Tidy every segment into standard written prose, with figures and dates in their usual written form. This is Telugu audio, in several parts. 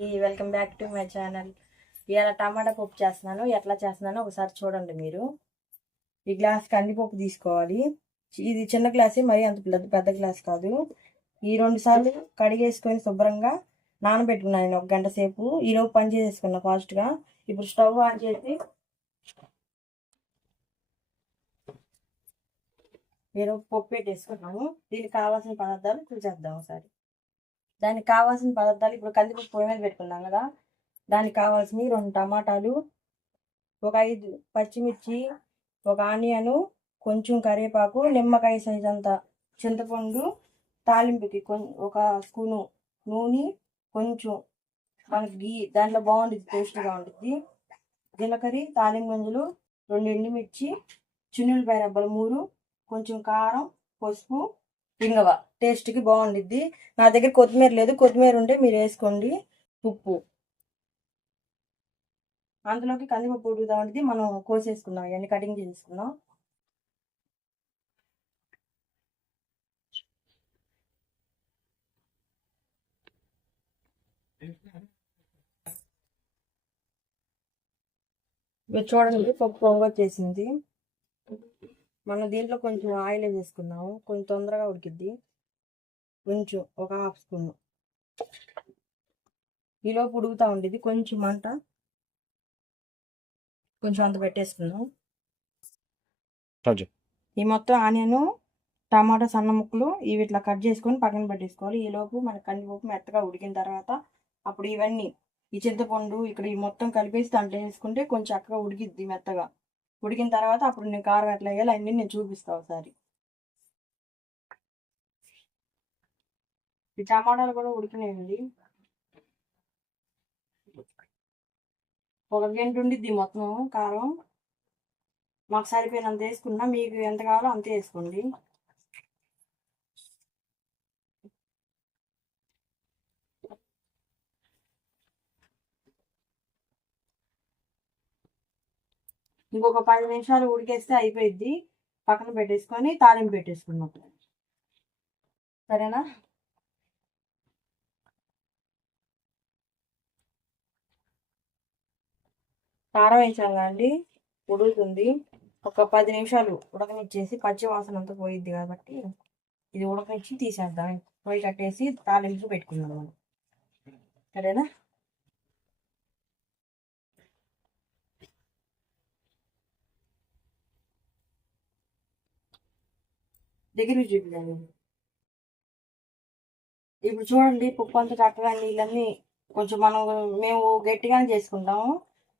Welcome back to my channel. ఇవాళ టమాటా పప్పు చేస్తున్నాను. ఎట్లా చేస్తున్నానో ఒకసారి చూడండి. మీరు ఈ గ్లాస్ కందిపప్పు తీసుకోవాలి. ఇది చిన్న గ్లాసే, మరి అంత పెద్ద గ్లాస్ కాదు. ఈ 2 సార్లు కడిగేసుకొని శుభ్రంగా నానబెట్టుకున్నాను నేను 1 గంట సేపు. ఈలోపు పని చేసేసుకున్నా ఫాస్ట్గా. ఇప్పుడు స్టవ్ ఆన్ చేసి ఈలోపు పప్పు పెట్టేసుకున్నాను. దీనికి కావాల్సిన పదార్థాలు చూసేద్దాం ఒకసారి. దానికి కావాల్సిన పదార్థాలు ఇప్పుడు కందిపప్పు పొయ్యి మీద పెట్టుకున్నాం కదా, దానికి కావాల్సినవి 2 టమాటాలు, ఒక 5 పచ్చిమిర్చి, ఒక ఆనియను, కొంచెం కరివేపాకు, నిమ్మకాయ సైజ్ అంత చింతపండు, తాలింపుకి ఒక స్పూను నూనె, కొంచెం మనకి గీ దాంట్లో బాగుంటుంది, టేస్ట్గా ఉంటుంది. జీలకర్ర, తాలింపు గింజలు, 2 ఎండుమిర్చి, చిన్నులపాయ రబ్బలు 3, కొంచెం కారం, పసుపు, ఇంగవ టేస్ట్కి బాగుండిద్ది. నా దగ్గర కొత్తిమీర లేదు, కొత్తిమీర ఉంటే మీరు వేసుకోండి. ఉప్పు. అందులోకి కందిపప్పు ఉడుకుతా ఉంటుంది. మనం కోసేసుకున్నాం, ఇవన్నీ కటింగ్ చేసుకున్నాం. మీరు చూడండి, పప్పు పొంగు వచ్చేసింది. మనం దీంట్లో కొంచెం ఆయిల్ వేసుకున్నాము, కొంచెం తొందరగా ఉడికిద్ది. కొంచెం ఒక 1/2 స్పూన్. ఈలోపు ఉడుకుతూ ఉండేది. కొంచెం మంట కొంచెం అంత పెట్టేసుకున్నాం. ఈ మొత్తం ఆనియన్, టమాటా సన్న ముక్కలు ఇవి ఇట్లా కట్ చేసుకొని పక్కన పెట్టేసుకోవాలి. ఈలోపు మన కందిపప్పు మెత్తగా ఉడికిన తర్వాత అప్పుడు ఇవన్నీ ఈ చింతపండు ఇక్కడ ఈ మొత్తం కలిపేసి దాంట్లో వేసుకుంటే కొంచెం చక్కగా ఉడికిద్ది మెత్తగా. ఉడికిన తర్వాత అప్పుడు నేను కారం ఎట్లా వేయాలి అన్నీ నేను చూపిస్తాను ఒకసారి. ఈ టమాటాలు కూడా ఉడికినాయండి. ఒక గంట ఉండిద్ది మొత్తం కారం. మాకు సరిపోయినంత వేసుకున్నా, మీకు ఎంత కావాలో అంత వేసుకోండి. ఇంకొక 10 నిమిషాలు ఉడికేస్తే అయిపోయిద్ది. పక్కన పెట్టేసుకొని తాలింపు పెట్టేసుకున్నాం. సరేనా? కారం వేసాం అండి, ఉడుకుతుంది. ఒక 10 నిమిషాలు ఉడకనిచ్చేసి పచ్చి వాసన అంతా పోయిద్ది కాబట్టి ఇది ఉడకనిచ్చి తీసేద్దాం. పొయ్యి కట్టేసి తాలింపు పెట్టుకుందాం మనం. సరేనా? దగ్గరికి చూపిద్దాం. ఇప్పుడు చూడండి, పప్పు అంతా చక్కగా నీళ్ళన్నీ కొంచెం మేము గట్టిగానే చేసుకుంటాము.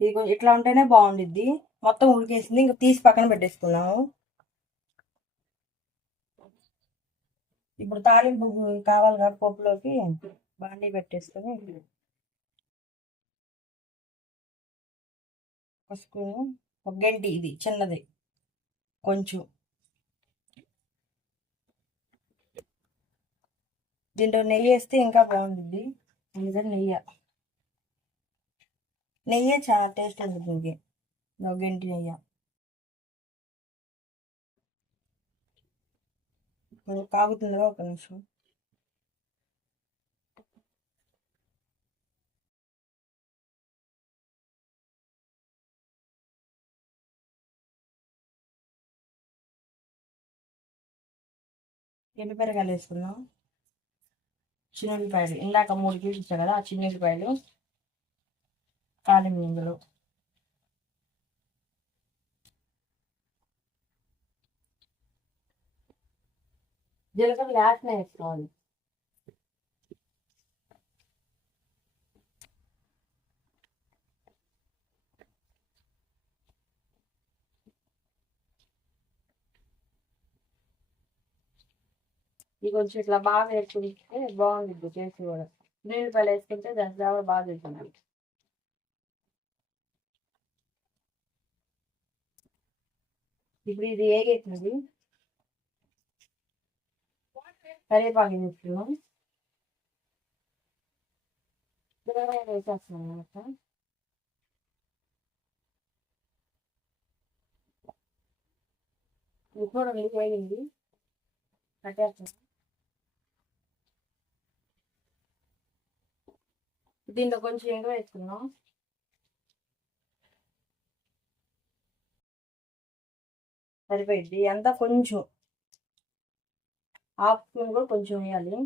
ఇది కొంచెం ఇట్లా ఉంటేనే బాగుండిద్ది. మొత్తం ఉడికేసింది, ఇంకా తీసి పక్కన పెట్టేసుకున్నాము. ఇప్పుడు తాలింపు కావాలి కాబట్టి పప్పులోకి బాండీ పెట్టేసుకొని పసుపు, ఒక గంటి ఇది చిన్నది, కొంచెం దీంట్లో నెయ్యి వేస్తే ఇంకా బాగుంటుంది. అందుకని నెయ్యి చాలా టేస్ట్ ఉంటుంది. దీనికి ఒక గంటి నెయ్యి కాగుతుందిగా, ఒక నిమిషం. ఎండుమిరకాయలు వేసుకున్నాం. చిన్నులపాయలు ఇందాక 3 చూపించా కదా, ఆ చిన్నులపాయలు, తాలింపు గింజలు, జీలకర్ర లాస్ట్నే వేసుకోవాలి. ఇది కొంచెం ఇట్లా బాగా వేసుకుంటే బాగుంటుంది టేస్ట్ కూడా. ఉల్లిపాయలు వేసుకుంటే దాని ఫ్లేవర్ బాగా ఉంటుంది. ఇప్పుడు ఇది ఏగేసింది, కరివేపాకు వేసుకున్నాం. వేసేస్తున్నాం అనమాట. ఇది కూడా వేగింది, కట్టేస్తున్నాం. దీంట్లో కొంచెం ఇంగువ వేసుకున్నాం. సరిపోయింది అంతా. కొంచెం హాఫ్ స్పూన్ కూడా కొంచెం వేయాలి.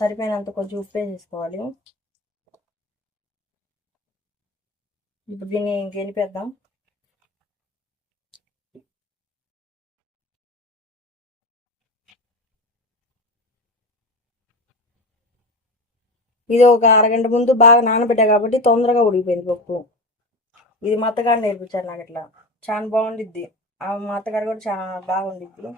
సరిపోయినంత కొంచెం ఉప్పు వేసేసుకోవాలి. ఇప్పుడు దీన్ని గెలిపేద్దాం. ఇది ఒక అరగంట ముందు బాగా నానబెట్టా కాబట్టి తొందరగా ఉడికిపోయింది పప్పు. ఇది మా అత్తగారు నేర్పించారు నాకు. ఇట్లా చాలా బాగుండిద్ది. మా అత్తగారు కూడా చాలా బాగుండిద్ది.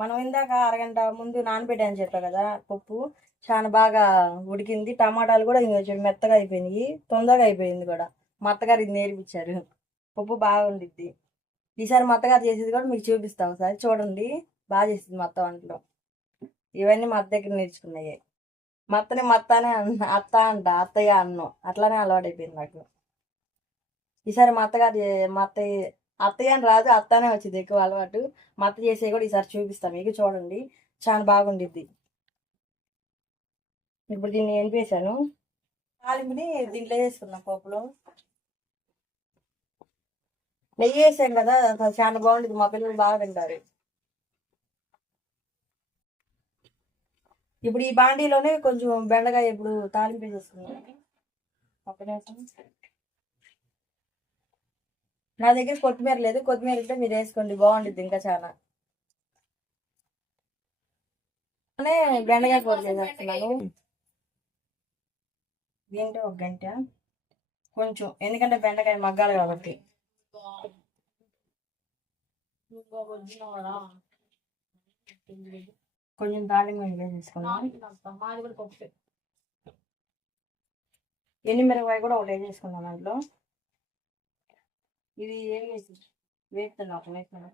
మనం ఇందాక అరగంట ముందు నానబెట్టాను చెప్పా కదా పప్పు, చాలా బాగా ఉడికింది. టమాటాలు కూడా కొంచెం మెత్తగా అయిపోయినాయి, తొందరగా అయిపోయింది కూడా. మా అత్తగారు ఇది నేర్పించారు. పప్పు బాగా ఉండిద్ది. ఈసారి మా అత్తగారు చేసేది కూడా మీకు చూపిస్తాం ఒకసారి చూడండి. బాగా చేసింది మా అత్త వంటలో. ఇవన్నీ మా అత్త దగ్గర నేర్చుకున్నాయి. మా అత్తని అత్త అంట, అత్తయ్య అన్నం అట్లానే అలవాటైపోయింది నాకు. ఈసారి మా అత్తగారు మా అత్తయ్య అని రాదు, అత్తనే వచ్చింది ఎక్కువ అలవాటు. మా అత్త చేసే కూడా ఈసారి చూపిస్తాం మీకు, చూడండి. చాలా బాగుండిద్ది. ఇప్పుడు దీన్ని ఏం చేశాను, తాలింపుని దీంట్లో వేసుకున్నాం. పప్పులో నెయ్యి వేసాం కదా, చాలా బాగుంటుంది. మా పిల్లలు బాగా తింటారు. ఇప్పుడు ఈ బాండీలోనే కొంచెం బెండకాయ ఇప్పుడు తాలింపు వేసేసుకున్నాం. ఒక నిమిషం. నా దగ్గర కొత్తిమీర లేదు, కొత్తిమీర ఉంటే మీరు వేసుకోండి, బాగుంటుంది ఇంకా చాలా. బెండకాయ కూర చేసేస్తున్నాను. దీంట్లో ఒక గంట కొంచెం, ఎందుకంటే బెండకాయ మగ్గాలి కాబట్టి. కొంచెం తాలింపు వేసేసుకున్నాం. ఎండుమిరపకాయ కూడా ఒకటి వేసేసుకున్నాం దాంట్లో. ఇది ఏం వేసి వేస్తున్నా ఒక నిమిషం.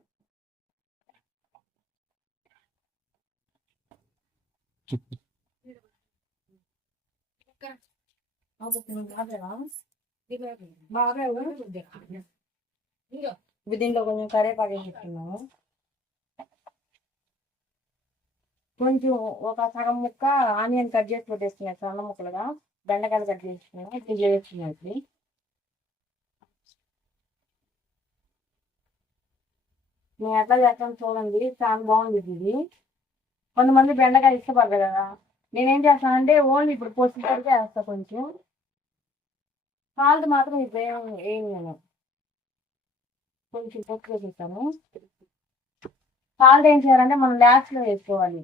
దీంట్లో కొంచెం కరివేపాకు వేసుకున్నాము. కొంచెం ఒక సగం ముక్క ఆనియన్ కట్ చేసి పెట్టేస్తున్నాను సన్న ముక్కలుగా. బెండకాయలు కట్ చేస్తున్నాను, దీంట్లో వేస్తున్నాను. నేను ఎట్లా చేస్తాను చూడండి, చాలా బాగుంది ఇది. కొంతమంది బెండకాయ ఇష్టపడరు కదా, నేనేం చేస్తానంటే ఓన్లీ ఇప్పుడు పొసి కడితే వేస్తా. కొంచెం సాల్ట్ మాత్రం ఇప్పుడు ఏం నేను కొంచెం పొసి వేసేస్తాను. సాల్ట్ ఏం చేయాలంటే మనం లాస్ట్లో వేసుకోవాలి.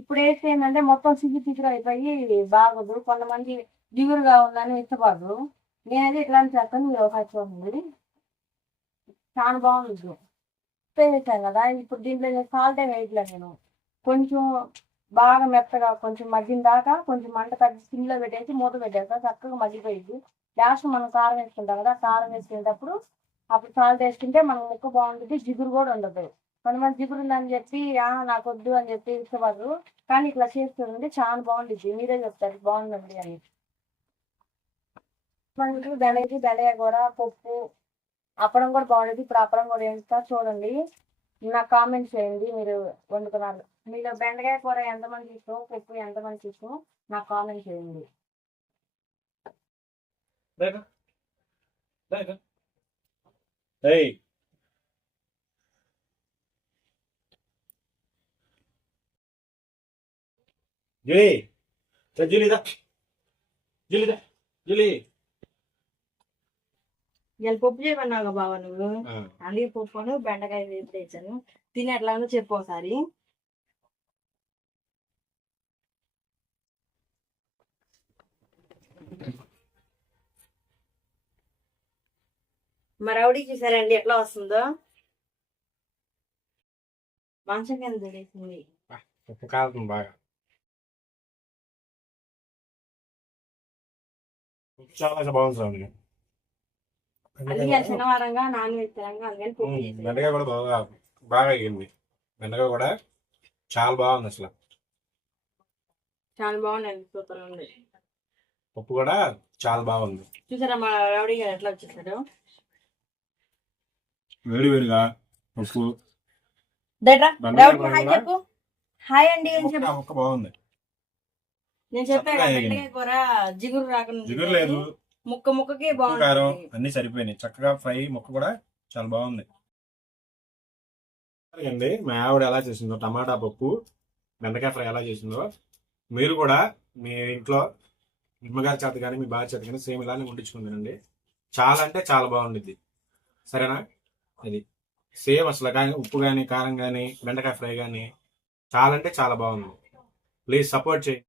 ఇప్పుడు వేస్తే ఏంటంటే మొత్తం సిగ్గు అయిపోయి బాగోదు. కొంతమంది జిగురుగా ఉందని ఇష్టపడరు. నేనైతే ఇట్లాంటి చేస్తాను, మీరు ఒకసారి చూడండి. చాలా బాగుంది. వేసాను కదా, ఇప్పుడు దీంట్లో సాల్ట్ ఏం వేయట్లేదు నేను. కొంచెం బాగా మెత్తగా కొంచెం మగ్గిన దాకా కొంచెం మంట తగ్గి సిమ్లో పెట్టేసి మూత పెట్టేస్తా, చక్కగా మగ్గిపోయింది. లాస్ట్ మనం కారం వేసుకుంటాం కదా, కారం వేసుకునేటప్పుడు అప్పుడు సాల్ట్ వేసుకుంటే మనకు ముక్క బాగుంటుంది, జిగురు కూడా ఉండదు. కొంతమంది జిగురు ఉందని చెప్పి నాకు వద్దు అని చెప్పి ఇష్టపడరు. కానీ ఇట్లా చేస్తుంటే చాలా బాగుంటుంది. మీరే చెప్తారు బాగుందండి అని. మనకి బెండకాయ కూర, పప్పు, అప్పడం కూడా బాగుండేది. ఇప్పుడు అప్పడం కూడా వేస్తా చూడండి. నాకు కామెంట్ చేయండి మీరు వండుకున్నారు. మీరు బెండకాయ కూర ఎంతమంది ఇష్టం, పప్పు ఎంతమంది ఇష్టం నాకు కామెంట్ చేయండి. ఇవాళ పప్పు చేయమన్నావు బాబా నువ్వు, అందుకే పప్పును బెండకాయ వేసి తెచ్చాను. తిని ఎట్లా ఉందో చెప్పు ఒకసారి. మరి రౌడీ చూసారండి ఎట్లా వస్తుందో. మంచం కింద తెలిసింది ఉప్పు కారం బాగా చాలా బాగుంటుంది. అందుకే శనివారంగా నాన్ వెజ్ తినంగా అందుకని పప్పు బెండకాయ కూడా బాగా అయ్యింది. బెండకాయ కూడా చాలా బాగుంది, అసలు చాలా బాగుంది. సూపర్ ఉంది. పప్పు కూడా చాలా బాగుంది. చూసారా మా రౌడీ గారు ఎట్లా వచ్చేసాడు. వేడి వేడిగా పప్పు దట్రా బెండకాయ రౌడీ కూర హాయ్ కూడా చెప్పు. హాయ్ అండి అని ముక్క చెప్పు. ముక్క బాగుంది. నేను చెప్పాను చక్కగా కదా, వేగింది. బెండకాయ కూర జిగురు రాకుండా జిగురు లేదు, ముక్క ముక్కకి ఉప్పు కారం బాగుంటుంది. అన్ని సరిపోయినాయి. చక్కగా ఫ్రై ముక్క కూడా చాలా బాగుంది అండి. మా ఆవిడ ఎలా చేసిందో టమాటా పప్పు బెండకాయ ఫ్రై ఎలా చేసిందో మీరు కూడా మీ ఇంట్లో అమ్మగారి చేత కానీ మీ బాగా చేత కానీ సేమ్ ఇలానే వండించుకుందండి. చాలా అంటే చాలా బాగుండిద్ది. సరేనా? ఇది సేమ్ అసలు కానీ ఉప్పు కానీ కారం కానీ బెండకాయ ఫ్రై కానీ చాలా అంటే చాలా బాగుంది. ప్లీజ్ సపోర్ట్ చేయండి.